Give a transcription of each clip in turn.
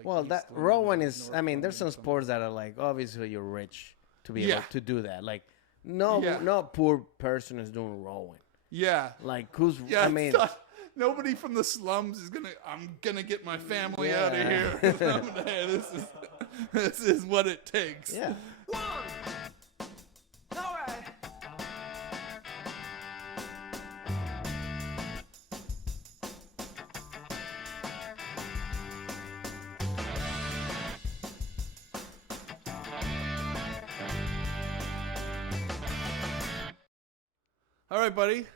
like. Well, East that London rowing or is. North I mean, there's London some or something. sports that are like obviously you're rich to be Yeah. able to do that. Like, no poor person is doing rowing. Yeah. Like, who's? Yeah. I it's mean, not- nobody from the slums is gonna. I'm gonna get my family out of Yeah. here. Hey, this is what it takes. yeah. All right. All right, buddy.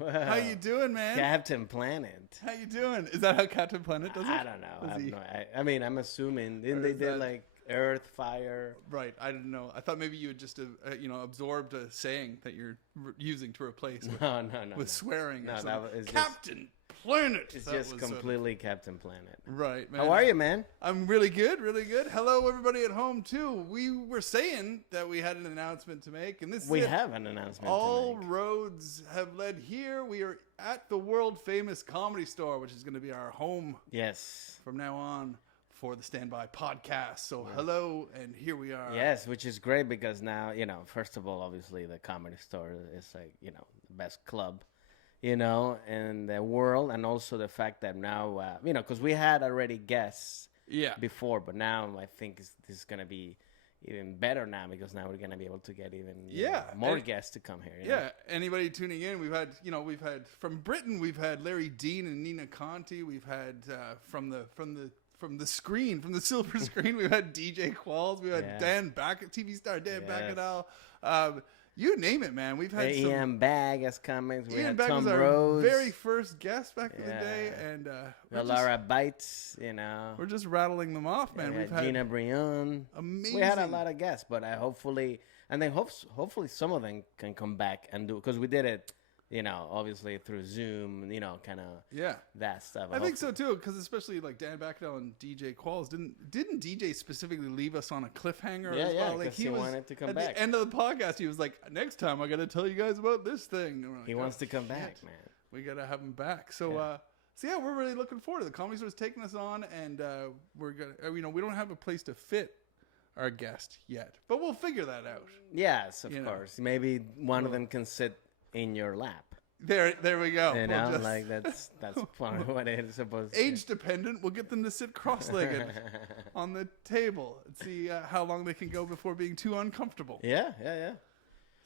How you doing, man? Captain Planet. How you doing? Is that how Captain Planet does it? I don't know. Does he- I mean, I'm assuming. Didn't Or they is did that- like Earth, Fire? Right. I didn't know. I thought maybe you had just, absorbed a saying that you're using to replace with, No. with swearing. No, or that something. was just- Captain Planet. It's That just was, completely Captain Planet. right, man. How are you, man? I'm really good, really good. Hello, everybody at home too. We were saying that we had an announcement to make, and this We is it. have an announcement All to make. roads have led here. We are at the world famous Comedy Store, which is going to be our home Yes. from now on for the Standby podcast. So hello, and here we are. Yes, which is great because now, first of all, obviously the Comedy Store is like, the best club, in the world. And also the fact that now, because we had already guests Yeah. before, but now I think this is going to be even better now because now we're going to be able to get even more guests to come here. Yeah, anybody tuning in, we've had from Britain, we've had Larry Dean and Nina Conti. We've had from the screen, from the silver screen, we've had DJ Qualls. We've had Dan Back, TV star Dan Backadal. You name it, man. We've had some. Ian Bagg has come in. We Ian had Bagg Tom was our Rose. very first guest back in the day, and Laura Bites, we're just rattling them off, man. we We've had had Gina Brion. amazing. We had a lot of guests, but hopefully some of them can come back and do, because we did it, obviously through Zoom, kind of that stuff. I think so too, because especially like Dan Backadal and DJ Qualls didn't DJ specifically leave us on a cliffhanger as well. Like he wanted to come at back. the end of the podcast, he was like, "Next time, I got to tell you guys about this thing." And we're like, He "Oh, wants to come shit. back, man. We got to have him back. So, we're really looking forward to it. The Comedy Store's taking us on, and we're gonna, we don't have a place to fit our guest yet, but we'll figure that out. Yes, of course. Maybe one of them can sit in your lap. There we go. Like that's part of what it is supposed to. Age dependent, we'll get them to sit cross-legged on the table and see how long they can go before being too uncomfortable. Yeah.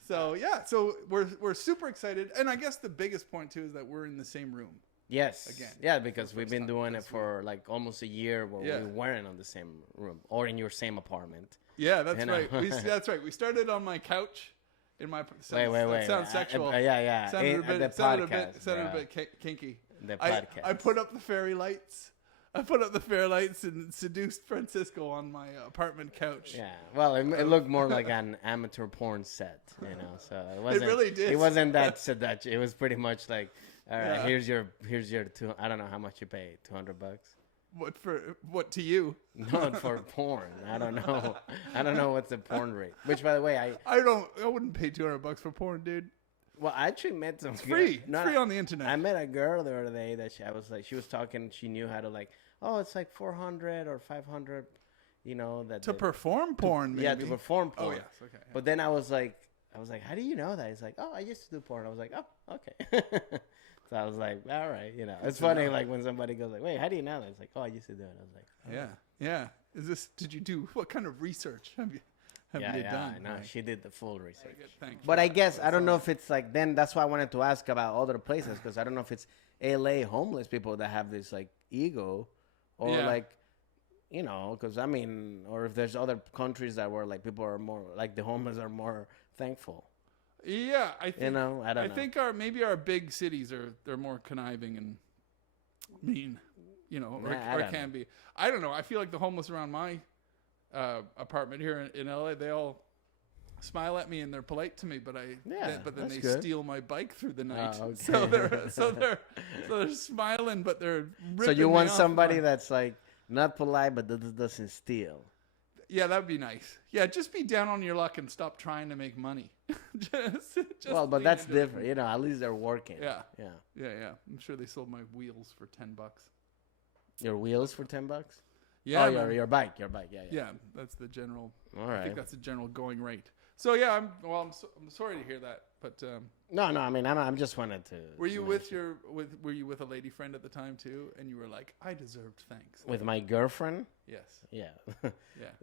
So we're super excited, and I guess the biggest point too is that we're in the same room. Yes. Again. Yeah, because For the we've first been time doing it this for like almost a year where we weren't on the same room or in your same apartment. Yeah, that's right. That's right. We started on my couch. In my Wait. That sounds sexual. Yeah. Sounded The a bit kinky. The podcast. I put up the fairy lights. And seduced Francisco on my apartment couch. Yeah, well, it looked more like an amateur porn set, so it wasn't. It really did. It wasn't that seductive. It was pretty much like, all right, Yeah. here's your two. I don't know how much you paid. $200. What to you? Not for porn. I don't know. I don't know what's the porn rate. Which, by the way, I wouldn't pay $200 for porn, dude. Well, I actually met some. It's free. It's free on the internet. I met a girl the other day that she was talking. She knew how to it's like 400 or 500. To perform porn, maybe. Yeah, to perform porn. Oh yes, okay. Yeah. But then I was like, how do you know that? He's like, oh, I used to do porn. I was like, oh, okay. So I was like, all right, it's funny, like when somebody goes like, wait, how do you know that? It's like, oh, I used to do it. I was like, oh. Yeah. Did you do, what kind of research have you done? I know. She did the full research. Thank you. But I guess, I don't know if it's like, then that's why I wanted to ask about other places, because I don't know if it's LA homeless people that have this like ego or because or if there's other countries that where like people are more, like the homeless are more thankful. Yeah, I think I don't know. I think maybe our big cities they're more conniving and mean, or can be. I don't know. I feel like the homeless around my apartment here in LA, they all smile at me and they're polite to me, but then they steal my bike through the night. Oh, okay. So they're smiling, but they're ripping So you me want off that's that's like not polite, but doesn't steal. Yeah, that'd be nice. Yeah, just be down on your luck and stop trying to make money. just well, but lean that's into it. different. At least they're working. Yeah. Yeah. I'm sure they sold my wheels for $10. Your wheels for $10? Yeah, oh, your bike. Yeah, that's the general. All I right. think that's the general going rate. So yeah, I'm sorry to hear that, but No, I mean, I'm just wanted to. were you with a lady friend at the time too, and you were like, I deserved thanks. With my girlfriend? Yes. Yeah.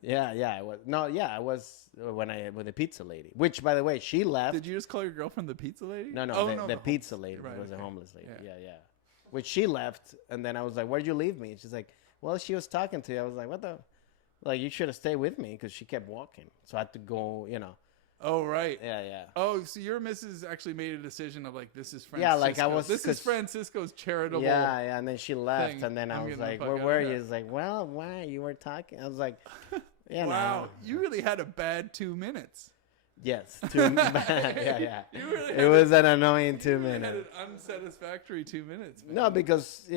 Yeah. yeah. I was. No, yeah, I was with the pizza lady. Which, by the way, she left. Did you just call your girlfriend the pizza lady? No, Oh, the pizza lady right, was a okay. homeless lady. Yeah. Yeah. Which she left, and then I was like, "Where'd you leave me?" She's like, "Well, she was talking to you." I was like, "What the? Like, you should have stayed with me," because she kept walking, so I had to go. Oh, right. Yeah. Oh, so your missus actually made a decision of like, this is Francisco. Yeah, like I was. This is Francisco's charitable. Yeah, and then she left, thing. and then I I'm was getting the like, fuck "Where out were of you?" here. It's like, "Well, why you were talking?" I was like, Wow, you really had a bad 2 minutes. Yes, yeah. You really It was an annoying 2 You really had minutes. an unsatisfactory 2 minutes. Man. No, because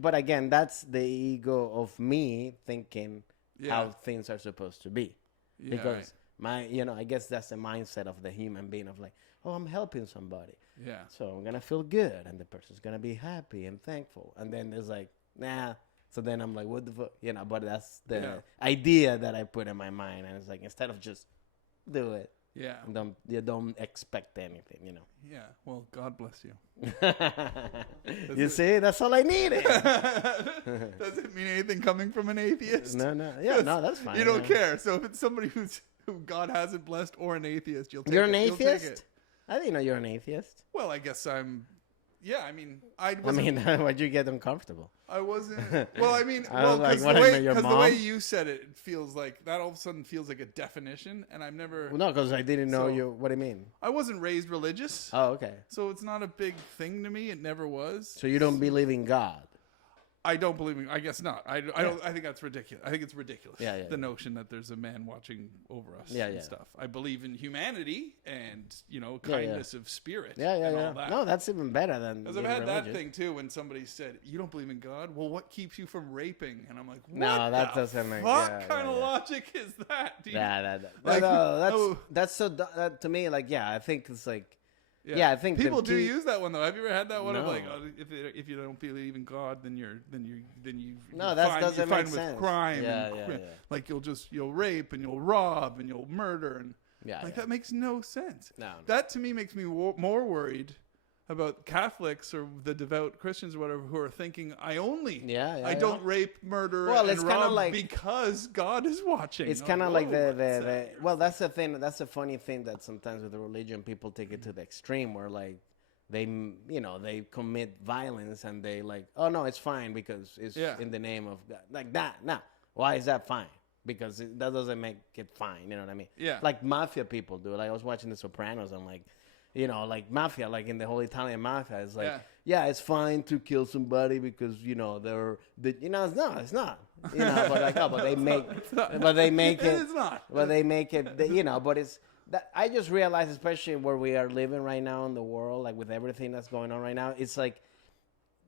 but again, that's the ego of me thinking how things are supposed to be. Yeah, Because I guess that's the mindset of the human being of like, oh, I'm helping somebody, yeah. so I'm gonna feel good, and the person's gonna be happy and thankful, and then there's like, nah. So then I'm like, what the fuck, But that's the idea that I put in my mind, and it's like, instead of just do it, Yeah. you don't expect anything, Yeah. Well, God bless you. You see, that's all I needed. Does it mean anything coming from an atheist? No, that's fine. You don't care. So if it's somebody who God hasn't blessed or an atheist, you'll take You're it. an You'll take atheist? it. I didn't know you're an atheist. Well, I guess I'm. Yeah, I mean, Why'd you get uncomfortable? I wasn't. Well, I mean, I was like, because what, I met your the mom? way you said it, it feels like that all of a sudden feels like a definition, and I've never. Well, no, because I didn't know So- you. What do you mean? I wasn't raised religious, Oh, okay. so it's not a big thing to me. It never was. So you don't believe in God? I don't believe in. I guess not. I don't. I think that's ridiculous. I think it's ridiculous. Yeah. The notion that there's a man watching over us. Yeah, and yeah. stuff. I believe in humanity and kindness of spirit. Yeah. And all that. No, that's even better than. Because I've being had that religious. thing too when somebody said, "You don't believe in God? Well, what keeps you from raping?" And I'm like, "What No, that the doesn't make. fuck kind of logic is that?" Dude? Like, That's so. That, to me, like, I think it's like. Yeah, Yeah, I think the people do key- use that one though. Have you ever had that one of No. like, if you don't believe in God, then you No, that fine, doesn't you're fine make with sense. crime. Yeah, and yeah. Like you'll rape and you'll rob and you'll murder and that makes no sense. No. That to me makes me more worried about Catholics or the devout Christians or whatever who are thinking I don't rape, murder, Well, and it's kinda rob like- because God is watching. It's Oh, kind of like whoa, the well, that's the thing. That's the funny thing that sometimes with the religion, people take it to the extreme where like they commit violence and they like, oh no, it's fine because it's in the name of God. Like that. No, why is that fine? Because that doesn't make it fine. You know what I mean? Yeah. Like mafia people do. Like I was watching The Sopranos. I'm like, like mafia, like in the whole Italian mafia, it's like, it's fine to kill somebody because it's not. But like, but they make it. It's not. But they make it. But it's that I just realized, especially where we are living right now in the world, like with everything that's going on right now, it's like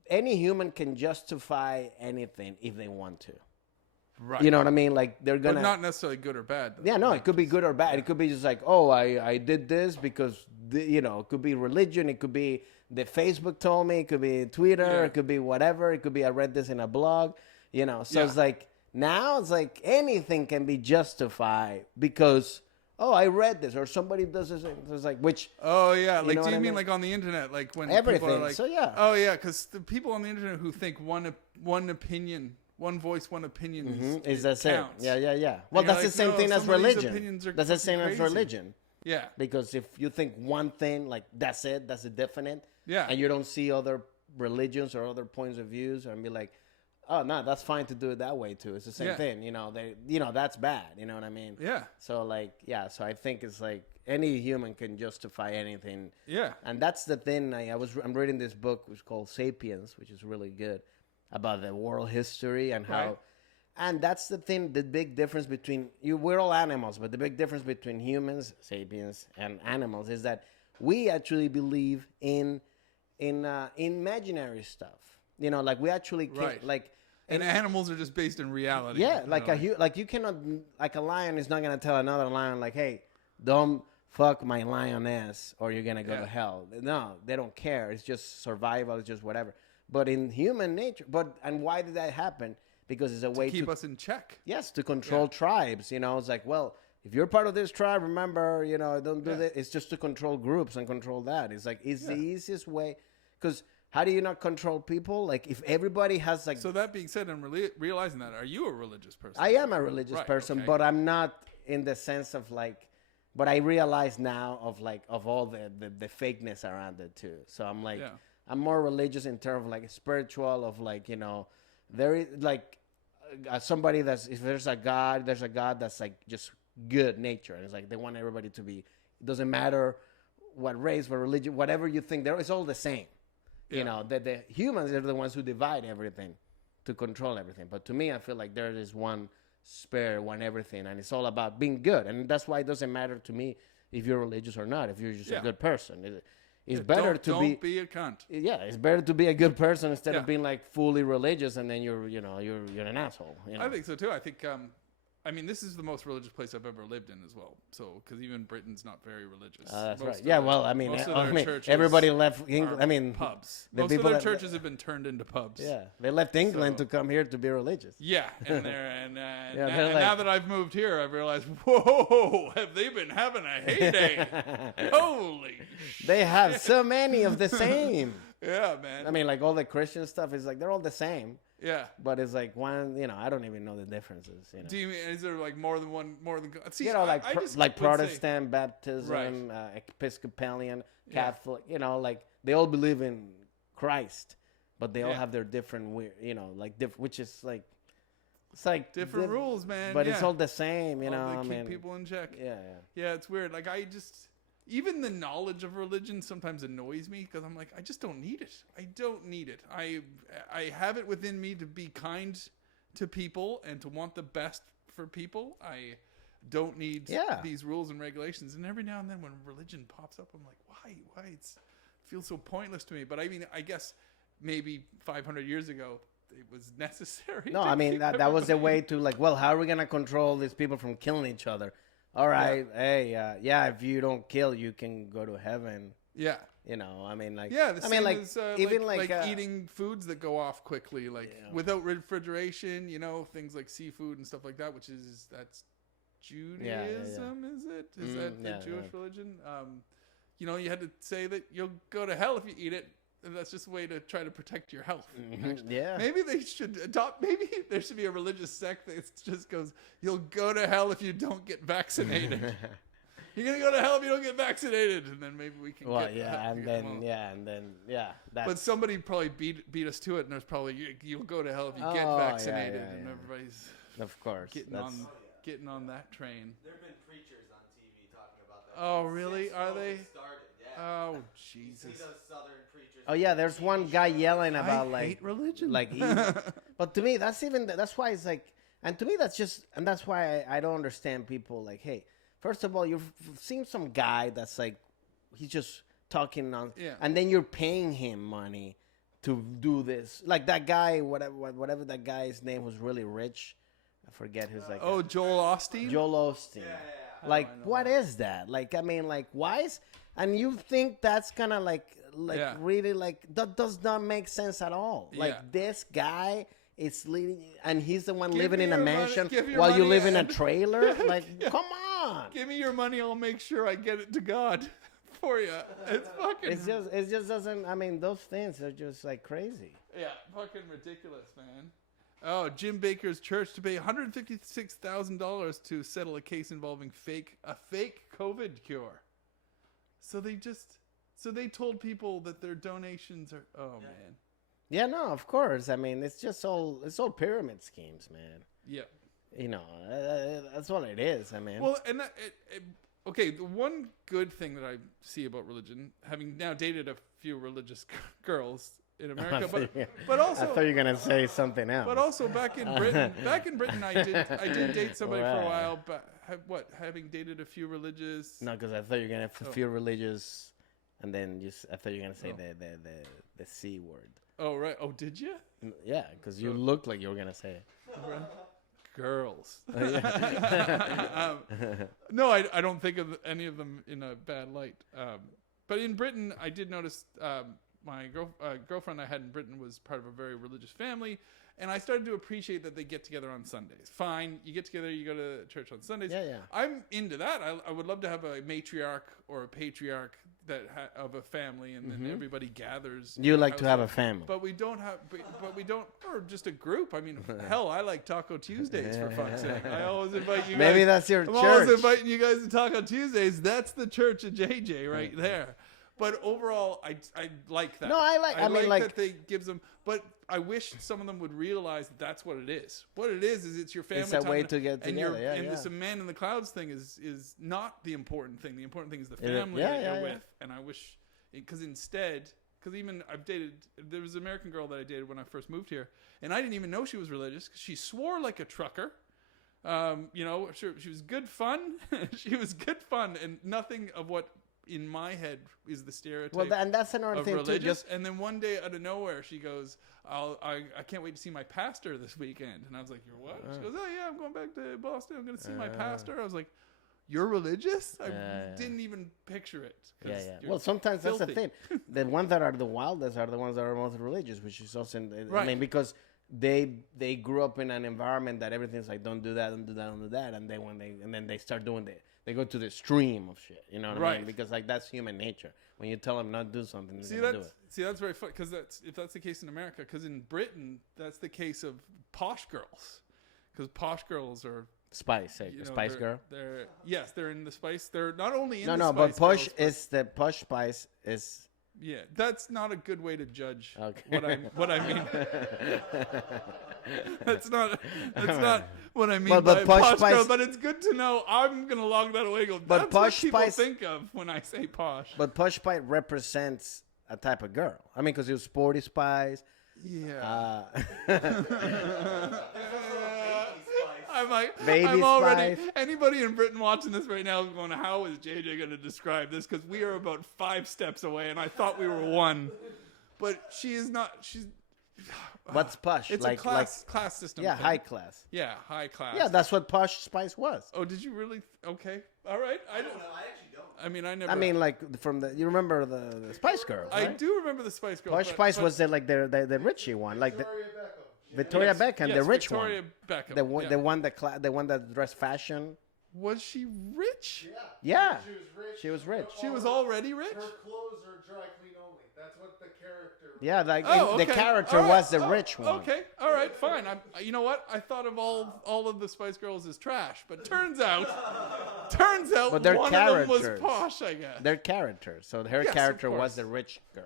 any human can justify anything if they want to. Right. You know what I mean? Like they're But gonna. not necessarily good or bad. Though. Yeah, no, it could be good or bad. It could be just like, oh, I did this because, it could be religion. It could be the Facebook told me. It could be Twitter. Yeah. It could be whatever. It could be I read this in a blog. So it's like, now it's like anything can be justified because, oh, I read this or somebody does this. It's like, which. Oh, yeah. Like, know do what you I mean mean? like on the internet? Like when Everything. people are like, So, yeah. Oh, yeah. Because the people on the internet who think one opinion, one voice, one opinion Is that it? counts. Yeah. Well, you're that's the like, same no, thing as some of these religion. opinions are That's the same fucking as crazy. religion. Yeah. Because if you think one thing, like that's it, that's a definite, and you don't see other religions or other points of views, and be like, oh no, that's fine to do it that way too. It's the same thing, that's bad. You know what I mean? Yeah. So like, so I think it's like any human can justify anything. Yeah. And that's the thing. I'm reading this book, which is called *Sapiens*, which is really good about the world history and how. Right. And that's the thing, the big difference between we're all animals, but the big difference between humans, sapiens, and animals is that we actually believe in imaginary stuff. Like we actually can, like. And animals are just based in reality. Yeah, like you cannot, like a lion is not gonna tell another lion like, hey, don't fuck my lioness or you're gonna go to hell. No, they don't care. It's just survival. It's just whatever. But in human nature, and why did that happen? because it's a way to keep us in check. Yes, to control tribes. It's like, well, if you're part of this tribe, remember, don't do that. It's just to control groups and control that. It's like, it's the easiest way. Because how do you not control people? Like, if everybody has like... So that being said, and realizing that, are you a religious person? I am a religious person, but I'm not in the sense of like... But I realize now of all the fakeness around it too. So I'm like, I'm more religious in terms of like spiritual, of like, there is like somebody if there's a God that's like just good nature. And it's like, they want everybody to be, it doesn't matter what race, what religion, whatever you think, it's all the same. The humans are the ones who divide everything to control everything. But to me, I feel like there is one spare, one everything, and it's all about being good. And that's why it doesn't matter to me if you're religious or not, if you're just a good person. It's better don't be a cunt. Yeah, it's better to be a good person instead of being like fully religious and then you're an asshole. I think so too. I think this is the most religious place I've ever lived in as well. So, because even Britain's not very religious. That's right. Yeah, well, everybody left England. Pubs. Most of their churches have been turned into pubs. Yeah, they left England to come here to be religious. Yeah, and now that I've moved here, I've realized, whoa, have they been having a heyday? Holy They have so many of the same. Yeah, man. Like all the Christian stuff is like, they're all the same. Yeah, but it's like one. I don't even know the differences. Do you mean, is there like more than one? More than see, like Protestant, Baptism, Episcopalian, Catholic. Like they all believe in Christ, but they all have their different weird. Which is like, it's like different rules, man. But it's all the same. They keep people in check. Yeah. It's weird. Like even the knowledge of religion sometimes annoys me because I'm like, I just don't need it. I don't need it. I have it within me to be kind to people and to want the best for people. I don't need these rules and regulations. And every now and then when religion pops up, I'm like, why? It feels so pointless to me. But I guess maybe 500 years ago, it was necessary. No, that was a way to like, well, how are we going to control these people from killing each other? All right, if you don't kill, you can go to heaven. Yeah. The same as, even eating foods that go off quickly, without refrigeration, things like seafood and stuff like that, that's Judaism, is it? Is that the Jewish religion? You had to say that you'll go to hell if you eat it. And that's just a way to try to protect your health. Yeah. Maybe they should adopt. Maybe there should be a religious sect that just goes, "You'll go to hell if you don't get vaccinated." You're gonna go to hell if you don't get vaccinated, and then maybe we can. But somebody probably beat us to it, and there's probably you'll go to hell if you get vaccinated, and everybody's of course getting on that train. There've been preachers on TV talking about that. Oh, really? Are they? Oh, Jesus. Oh yeah, there's one guy yelling about I hate religion. But to me, that's why it's like, and to me that's why I don't understand people like, hey, first of all, you've seen some guy that's like, he's just talking on, and then you're paying him money to do this. Like that guy, whatever that guy's name was, really rich. I forget his like. Oh, Joel Osteen. Joel Osteen. Yeah. Like, what is that? Like, why is? And you think that's kind of like really like that does not make sense at all. Like this guy is leading, and he's the one living in a mansion while you live in a trailer. Like, come on, give me your money. I'll make sure I get it to God for you. It's fucking. It just doesn't. Those things are just like crazy. Yeah, fucking ridiculous, man. Oh, Jim Baker's church to pay $156,000 to settle a case involving a fake COVID cure. So they told people that their donations are. Oh man. Yeah, no, of course. It's all pyramid schemes, man. Yeah. That's what it is. Well, and okay, the one good thing that I see about religion, having now dated a few religious girls in America, but also I thought you were gonna say something else. But also back in Britain, I did date somebody for a while, but having dated a few religious. No, because I thought you were gonna have a few religious, and then I thought you were gonna say the C word. Oh right. Oh, did you? Yeah, because you looked like you were gonna say it. Girls. No, I don't think of any of them in a bad light. But in Britain, I did notice my girlfriend I had in Britain was part of a very religious family, And I started to appreciate that they get together on Sundays. Fine, you get together, you go to church on Sundays. Yeah. I'm into that. I would love to have a matriarch or a patriarch of a family, and then everybody gathers. You like to have a family, but we don't have. But we don't, or just a group. I mean, hell, I like Taco Tuesdays for fuck's sake. I always invite you. Maybe guys. That's your I'm church. always inviting you guys to Taco Tuesdays. That's the church of JJ right there. But overall, I like that. No, I like that they gives them. But I wish some of them would realize that that's what it is. What it is it's your family. It's a time way to get together. And this man in the clouds thing is not the important thing. The important thing is the family that you're with. And I wish, because even I've dated. There was an American girl that I dated when I first moved here, and I didn't even know she was religious because she swore like a trucker. She was good fun. She was good fun, and nothing of what in my head is the stereotype. Well, and that's another thing religious. too. And then one day out of nowhere, she goes, I can't wait to see my pastor this weekend. And I was like, you're what? She goes, oh yeah, I'm going back to Boston. I'm going to see my pastor. I was like, you're religious? I didn't even picture it. Yeah. Well, sometimes filthy. That's the thing. The ones that are the wildest are the ones that are most religious, which is also, right. I mean, because they grew up in an environment that everything's like, don't do that, don't do that, don't do that. And then they start doing they go to the extreme of shit. You know what I mean? Because like that's human nature. When you tell them not to do something, they're gonna do it. See, that's very fun because if that's the case in America, because in Britain that's the case of posh girls, because posh girls are Spice Girl. They're in the Spice. They're not only in the Spice. But Posh is the Posh Spice is. Yeah, that's not a good way to judge okay. what I mean. That's not what I mean but by Posh posh Spice, girl, but it's good to know. I'm going to log that away and go, that's what people think of when I say posh. But Posh Spice represents a type of girl. I mean, because it was Sporty Spice. Yeah. Baby I'm already. Spice. Anybody in Britain watching this right now is going, how is JJ going to describe this? Because we are about 5 steps away, and I thought we were 1. But she is not. She's. What's posh? It's a class system. Yeah, thing. high class. Yeah, high class. Yeah, that's what Posh Spice was. Oh, did you really? Okay, all right. I don't know. I actually don't. I mean, I never. I mean, like from the. You remember the Spice Girls? Right? I do remember the Spice Girls. Posh Spice was the richie one, like Victoria Beckham, the rich Victoria one. Beckham. The one that dressed fashion. Was she rich? Yeah. She was rich. She was rich. She was already rich? Her clothes are dry clean only. That's what the character. Yeah, like okay. the character was the rich one. Okay, all right, fine. You know what? I thought of all of the Spice Girls as trash, but turns out But their one characters, of them was posh, I guess. Their characters. So her Yes, character of was course. the rich girl.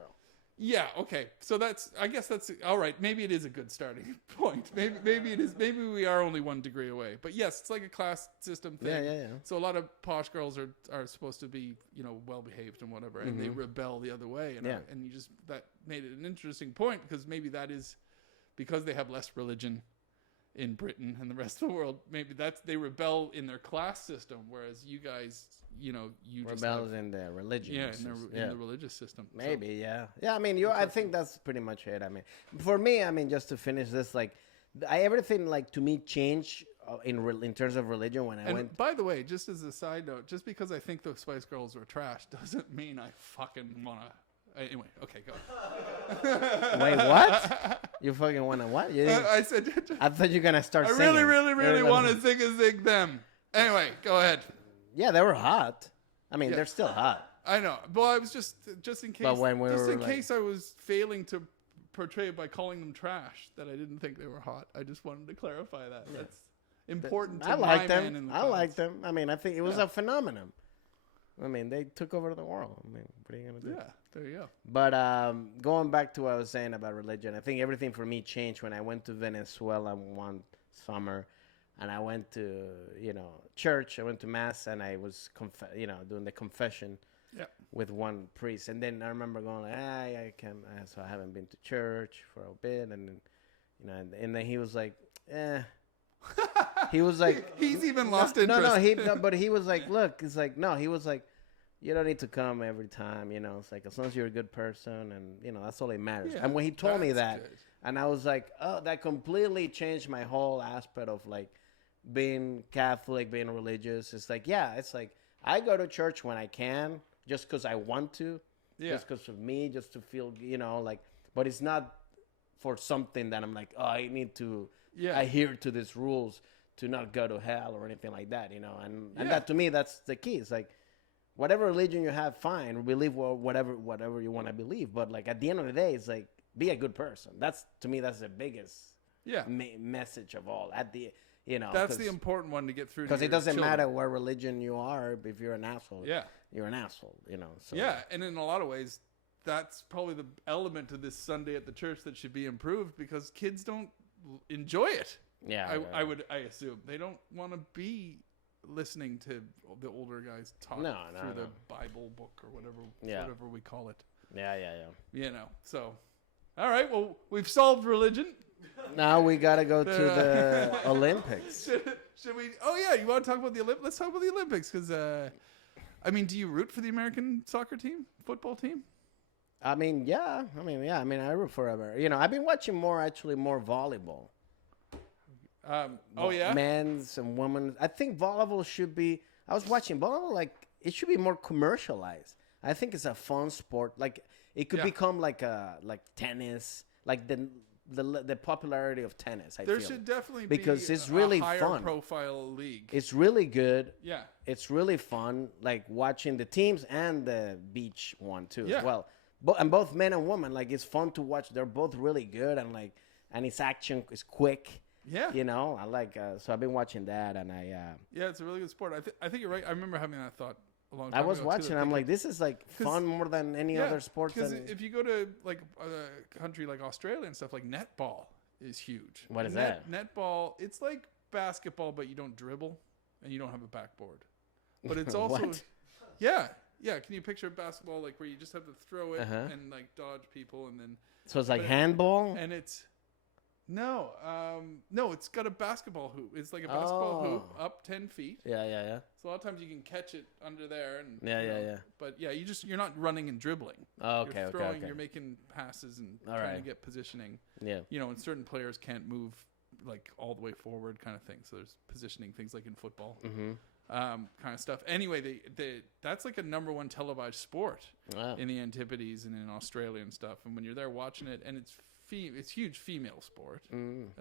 Yeah, okay. So I guess that's all right. Maybe it is a good starting point. Maybe it is. Maybe we are only 1 degree away. But yes, it's like a class system thing. Yeah. So a lot of posh girls are supposed to be, well behaved and whatever, and they rebel the other way. And and that made it an interesting point because maybe that is because they have less religion in Britain and the rest of the world. Maybe they rebel in their class system, whereas you guys, you rebels in the religion. in the religious system. Maybe, yeah. I mean, I think that's pretty much it. I mean, for me, just to finish this, like, everything, like, to me, changed in terms of religion when I went. By the way, just as a side note, just because I think the Spice Girls were trash doesn't mean I fucking wanna. Anyway, okay, go. Wait, what? You fucking wanna what? I said. I thought you were gonna start. I singing. really want to zig them. Anyway, go ahead. Yeah, they were hot. I mean, they're still hot. I know. Well, I was just in case. But when case I was failing to portray it by calling them trash, that I didn't think they were hot. I just wanted to clarify that. Yeah. That's important. To I like my man in them. the I like them. I mean, I think it was Yeah. a phenomenon. I mean, they took over the world. I mean, what are you gonna do? Yeah, there you go. But going back to what I was saying about religion, I think everything for me changed when I went to Venezuela one summer, and I went to church. I went to mass, and I was doing the confession with one priest. And then I remember going, I can't. So I haven't been to church for a bit, and then and then he was like, He was like, he's even lost interest. But he was like, look, it's like, no, he was like, you don't need to come every time, it's like, as long as you're a good person, and that's all that matters. Yeah, and when he told me that, good. And I was like, oh, that completely changed my whole aspect of like being Catholic, being religious. It's like, it's like I go to church when I can, just because I want to, just because of me, just to feel, like, but it's not for something that I'm like, oh, I need to Yeah. adhere to these rules to not go to hell or anything like that, and that to me, that's the key. It's like, whatever religion you have, fine, believe whatever you want to believe, but like at the end of the day, it's like, be a good person. That's, to me, that's the biggest message of all. At the that's the important one to get through. Because it doesn't matter what religion you are. If you're an asshole, you're an asshole. So. Yeah, and in a lot of ways, that's probably the element of this Sunday at the church that should be improved, because kids don't enjoy it. Yeah, I assume they don't want to be listening to the older guys talk through the Bible book or whatever we call it. Yeah. So, all right. Well, we've solved religion. Now we gotta go to the Olympics. Should we? Oh yeah, you want to talk about the Olympics? Let's talk about the Olympics, because do you root for the American soccer team, football team? I mean, I root for ever. I've been watching more volleyball. Men's and women's. I think volleyball should be. I was watching volleyball, like, it should be more commercialized. I think it's a fun sport. Like, it could become like tennis, like the popularity of tennis. There should definitely because be it's really a higher fun. Profile league. It's really good. Yeah, it's really fun. Like watching the teams and the beach one too as well. And both men and women, like, it's fun to watch. They're both really good, and its action is quick. Yeah, I like. So I've been watching that, and it's a really good sport. I think you're right. I remember having that thought a long time ago. I was ago watching. I'm like, this is like fun more than any other sport. Because if you go to like a country like Australia and stuff, like netball is huge. What is that? Netball. It's like basketball, but you don't dribble and you don't have a backboard. But it's also What? Yeah. Can you picture basketball, like, where you just have to throw it and like dodge people, and then so it's like handball, and it's. No, it's got a basketball hoop. It's like a basketball hoop up 10 feet. Yeah. So a lot of times you can catch it under there. And Yeah. But you're not running and dribbling. Oh, okay, You're throwing, okay. You're making passes and All trying right. to get positioning. Yeah. And certain players can't move like all the way forward, kind of thing. So there's positioning things like in football, kind of stuff. Anyway, that's like a number one televised sport in the Antipodes and in Australia and stuff. And when you're there watching it, and it's huge female sport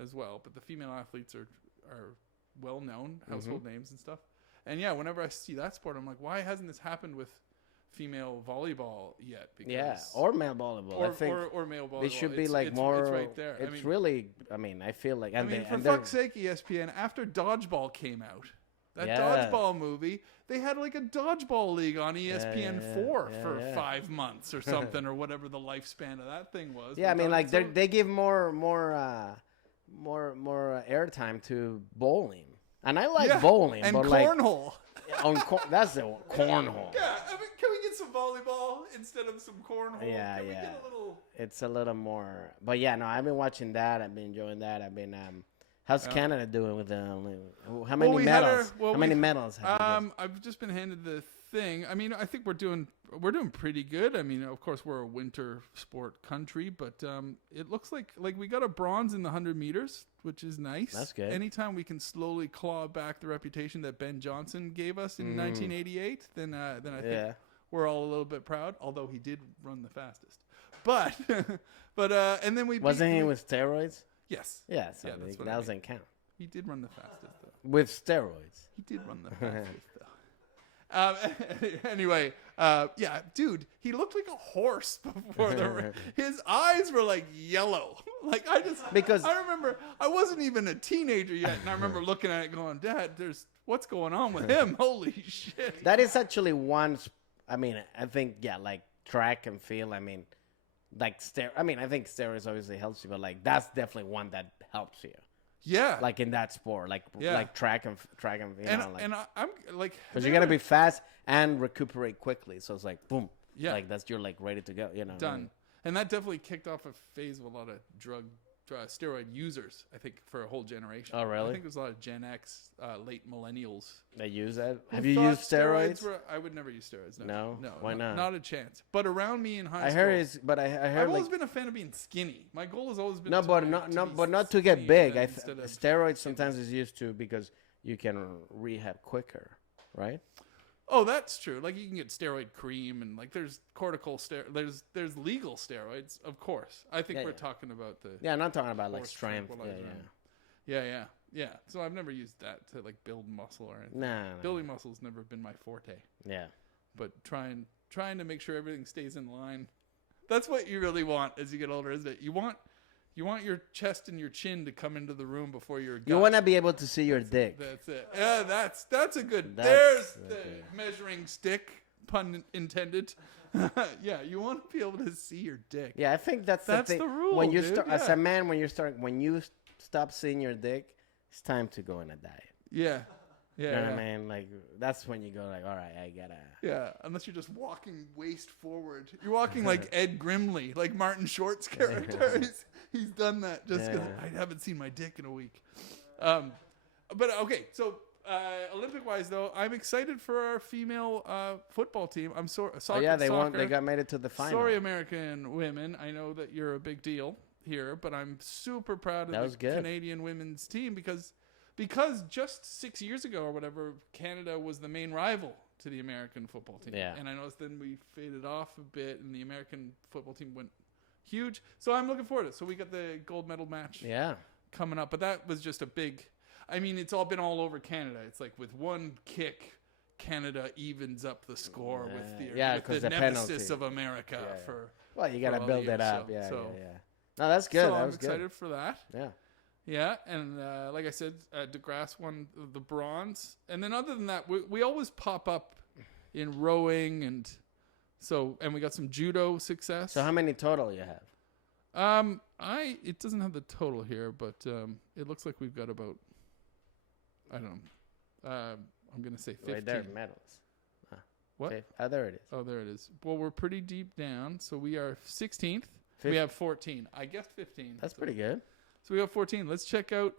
as well, but the female athletes are well known, household names and stuff. And whenever I see that sport, I'm like, why hasn't this happened with female volleyball yet? Because or male volleyball. I think or male volleyball. it should be it's more. It's right there. It's really. I mean, I feel like. For fuck's sake, ESPN. After Dodgeball came out, that Dodgeball movie, they had like a dodgeball league on ESPN4 for 5 months or something, or whatever the lifespan of that thing was. Yeah, I mean, like they give more airtime to bowling, and I like bowling and but cornhole. That's the cornhole. Yeah, I mean, can we get some volleyball instead of some cornhole? Yeah, can we get a little? It's a little more, but I've been watching that. I've been enjoying that. I've been How's Canada doing with them? How many medals? How many medals have you guys? I've just been handed the thing. I mean, I think we're doing pretty good. I mean, of course, we're a winter sport country, but it looks like we got a bronze in the 100 meters, which is nice. That's good. Anytime we can slowly claw back the reputation that Ben Johnson gave us in 1988, then I think we're all a little bit proud. Although he did run the fastest, but and then wasn't he with steroids? Yes. Yeah, so that doesn't count. He did run the fastest, though. With steroids. He did run the fastest, though. Anyway, dude, he looked like a horse before the race. His eyes were like yellow. Like I remember I wasn't even a teenager yet, and I remember looking at it going, Dad, what's going on with him? Holy shit. That is actually one. I mean, I think like track and field. I mean. I think steroids obviously helps you, but like that's definitely one that helps you. Yeah. Like in that sport, like track and and I'm like because you're gonna be fast and recuperate quickly, so it's like boom. Yeah. Like you're like ready to go. Done. And that definitely kicked off a phase of a lot of steroid users, I think, for a whole generation. Oh, really? I think there's a lot of Gen X, late millennials. They use that? Have you used steroids? I would never use steroids. No? Why not? Not a chance. But around me in high school. I heard I've always been a fan of being skinny. My goal has always been but not to get big. Steroids sometimes is used to because you can rehab quicker, right? Oh, that's true. Like you can get steroid cream and like there's there's legal steroids, of course. I think we're talking about the Yeah, I'm not talking about like horse strength. Yeah. So I've never used that to like build muscle or anything. Nah. Building muscle's never been my forte. Yeah. But trying to make sure everything stays in line. That's what you really want as you get older, isn't it? You want your chest and your chin to come into the room before your gut. You want to be able to see your dick. That's it. Yeah, that's a good. That's There's the okay. measuring stick, pun intended. Yeah, you want to be able to see your dick. Yeah, I think that's the thing. the rule, when you dude, start as yeah. a man, when you stop seeing your dick, it's time to go on a diet. Yeah. You know what I mean? Like that's when you go like, all right, I gotta. Yeah, unless you're just walking waist forward. You're walking like Ed Grimley, like Martin Short's character. He's done that just because I haven't seen my dick in a week. But okay, so Olympic-wise though, I'm excited for our female football team. I'm soccer. Oh yeah, they soccer. won. They got made it to the final. Sorry, American women. I know that you're a big deal here, but I'm super proud of the Canadian women's team because just 6 years ago or whatever, Canada was the main rival to the American football team. Yeah. And I noticed then we faded off a bit and the American football team went huge. So I'm looking forward to it. So we got the gold medal match coming up. But that was just a big... I mean, it's all been all over Canada. It's like with one kick, Canada evens up the score with the nemesis of America for... Well, you got to build it up. So, Yeah. No, that's good. So that I'm was excited for that. Yeah. Yeah, and like I said, DeGrasse won the bronze. And then other than that, we always pop up in rowing and we got some judo success. So how many total you have? It doesn't have the total here, but it looks like we've got about, I don't know, I'm going to say 15. Right there, medals. What? Okay. Oh, there it is. Oh, there it is. Well, we're pretty deep down, so we are 16th. We have 14. I guessed 15. That's pretty good. So we have 14. Let's check out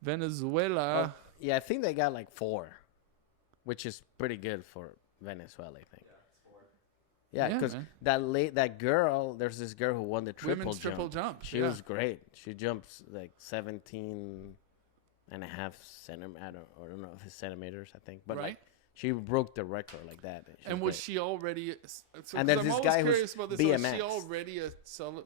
Venezuela. Oh, yeah, I think they got like 4, which is pretty good for Venezuela, I think. Yeah, because that girl, there's this girl who won the Women's triple jump. She was great. She jumps like 17 and a half centimeters. I don't know if it's centimeters, I think. But like, she broke the record like that. And was she already... So, and there's this guy who's BMX. Is she already a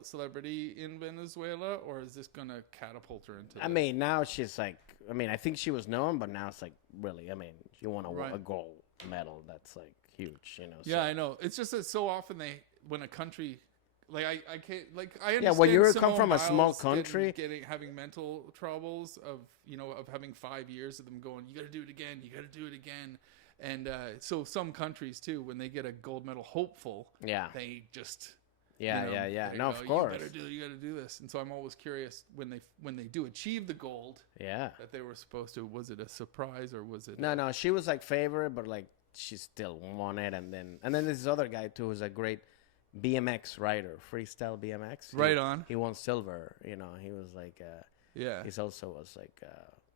celebrity in Venezuela, or is this going to catapult her into... I mean, now she's like... I mean, I think she was known, but now it's like, really, I mean, you want a gold medal. That's like huge, you know. Yeah, I know. It's just that so often when a country... Like, I can't... Like, I understand... Yeah, when you come from a Biles small country... having mental troubles of having 5 years of them going, you got to do it again, you got to do it again. And so some countries too, when they get a gold medal hopeful, they just No, of course, you got to do this. And so I'm always curious when they do achieve the gold, that they were supposed to. Was it a surprise or was it? No, she was like favorite, but like she still won it. And then this other guy too, who's a great BMX rider, freestyle BMX. He won silver. You know, he was like, He also was like,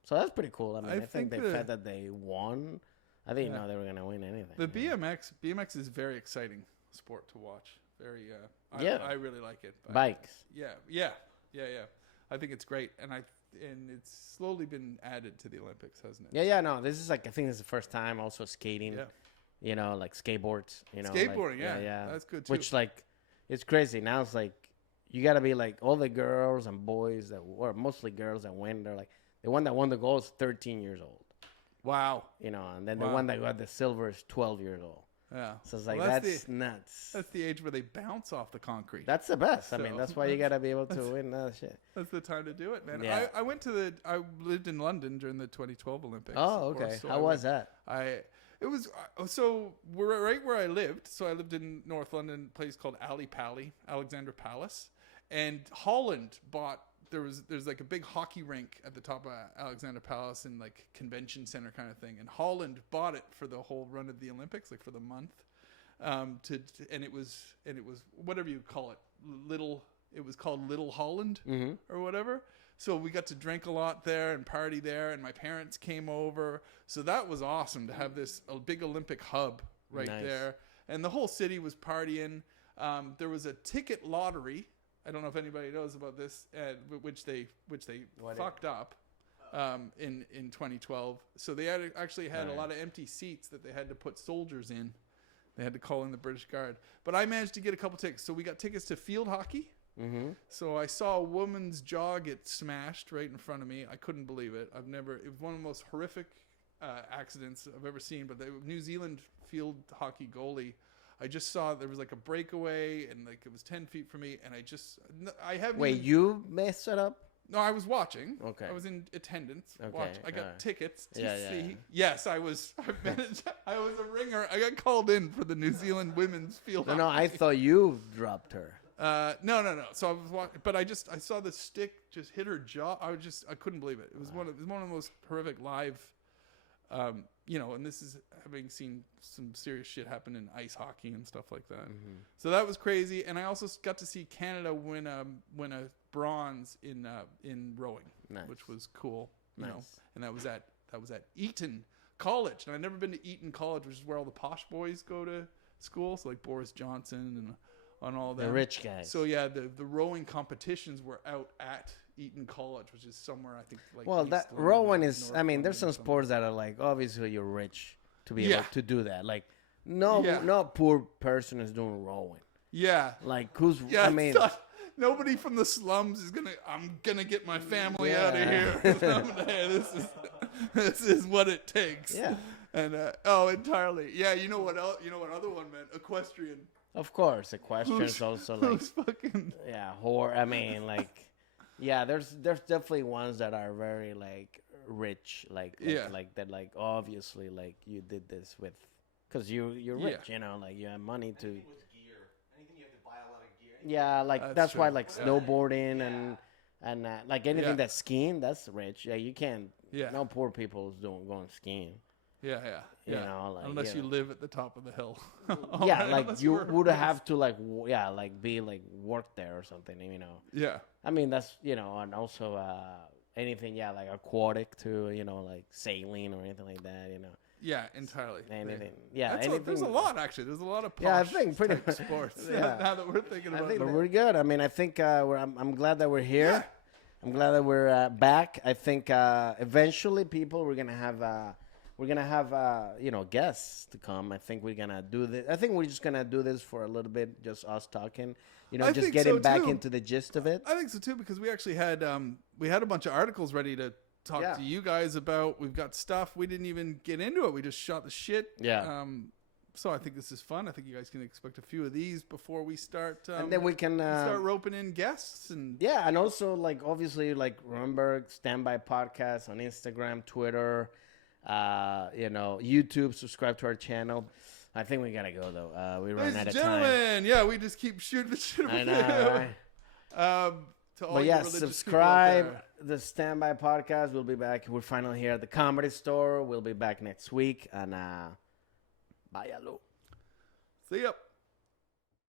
so that's pretty cool. I mean, I think the fact that they won. I didn't know they were gonna win anything. The BMX is very exciting sport to watch. Very, I really like it. Bikes. Yeah. I think it's great, and it's slowly been added to the Olympics, hasn't it? Yeah. No, this is like I think this is the first time. Also skating. Yeah. You know, like skateboards. You know, skateboarding. Like, yeah, that's good too. Which like, it's crazy now. It's like you gotta be like all the girls and boys or mostly girls that win. They're like the one that won the gold is 13 years old. Wow. You know, and then the one that got the silver is 12 years old. Yeah. So it's like, that's nuts. That's the age where they bounce off the concrete. That's the best. I mean, that's why you got to be able to win that shit. That's the time to do it, man. Yeah. I lived in London during the 2012 Olympics. Oh, okay. So how was that? So we're right where I lived. So I lived in North London, a place called Alexandra Palace. And Holland bought... There's like a big hockey rink at the top of Alexandra Palace in like convention center kind of thing, and Holland bought it for the whole run of the Olympics, like for the month. And it was whatever you call it, it was called Little Holland or whatever. So we got to drink a lot there and party there, and my parents came over. So that was awesome to have a big Olympic hub right there, and the whole city was partying. There was a ticket lottery. I don't know if anybody knows about this, which they fucked up. in 2012. So they actually had a lot of empty seats that they had to put soldiers in. They had to call in the British Guard. But I managed to get a couple tickets. So we got tickets to field hockey. Mm-hmm. So I saw a woman's jaw get smashed right in front of me. I couldn't believe it. It was one of the most horrific accidents I've ever seen. But the New Zealand field hockey goalie, I just saw there was like a breakaway and like it was 10 feet from me. And I haven't. Wait, you messed it up? No, I was watching. Okay. I was in attendance. Okay, I got tickets to Yeah, see. yeah. Yes, I was. I was a ringer. I got called in for the New Zealand women's field No, hockey. I thought you dropped her. No. So I was watching, but I saw the stick just hit her jaw. I couldn't believe it. It was one of the most horrific live, and this is having seen some serious shit happen in ice hockey and stuff like that. Mm-hmm. So that was crazy. And I also got to see Canada win a bronze in rowing, Nice. which was cool. You know, Nice. and that was at Eton College, and I'd never been to Eton College, which is where all the posh boys go to school. So like Boris Johnson and on all that. The rich guys. So yeah, the rowing competitions were out at Eton College, which is somewhere I think like. Well, East that London, rowing is. North I mean, there's some London, sports that are like obviously you're rich to be Yeah. able to do that. Like no poor person is doing rowing. Yeah. Like who's? Yeah. I mean, nobody from the slums is gonna. I'm gonna get my family out of Yeah. here. This is what it takes. Yeah. And entirely. Yeah. You know what else? You know what other one meant? Equestrian. of course, the question is also like Who's fucking? I mean, like, yeah, there's definitely ones that are very like rich, like that, like obviously, like you did this with, because you're rich, you know, like you have money to. Anything with gear. Anything you have to buy a lot of gear. Yeah, like that's true. why like Yeah. snowboarding and like anything Yeah. that's skiing, that's rich. Yeah, you can't. Yeah. No poor people's going skiing. Yeah. You know, like, unless you you know. live at the top of the hill. Yeah, Right, like unless you were would rich. have to like like be like work there or something. You know. Yeah. I mean, that's, and also anything, like aquatic too, like sailing or anything like that, Yeah, entirely. anything. There's a lot actually. There's a lot of posh Yeah, I think pretty type much. sports. Yeah. Now that we're thinking about it. But we're good. I mean, I think I'm glad that we're here. Yeah. I'm glad that we're back. I think eventually we're gonna have guests to come. I think we're gonna do this. I think we're just gonna do this for a little bit, just us talking. I Just think getting so, back too. into the gist of it. I think so too, because we actually had a bunch of articles ready to talk Yeah. to you guys about. We've got stuff. We didn't even get into it. We just shot the shit. Yeah. So I think this is fun. I think you guys can expect a few of these before we start. And then we can start roping in guests and. Yeah, and also like obviously like remember Standby Podcast on Instagram, Twitter, YouTube. Subscribe to our channel. I think we gotta go though. We run Ladies out and of time. gentlemen, yeah, we just keep shooting the shit. I with know. you. Right? To all But you yeah, religious people out subscribe. there. The Standby Podcast. We'll be back. We're finally here at the Comedy Store. We'll be back next week. And bye, hello. See ya.